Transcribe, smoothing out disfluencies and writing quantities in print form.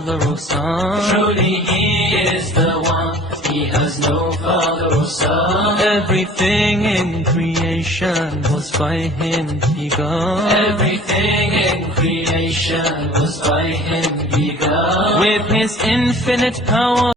father or son. Truly He is the one, He has no father or son. Everything in creation was by Him begun. Everything in creation was by Him begun. With His infinite power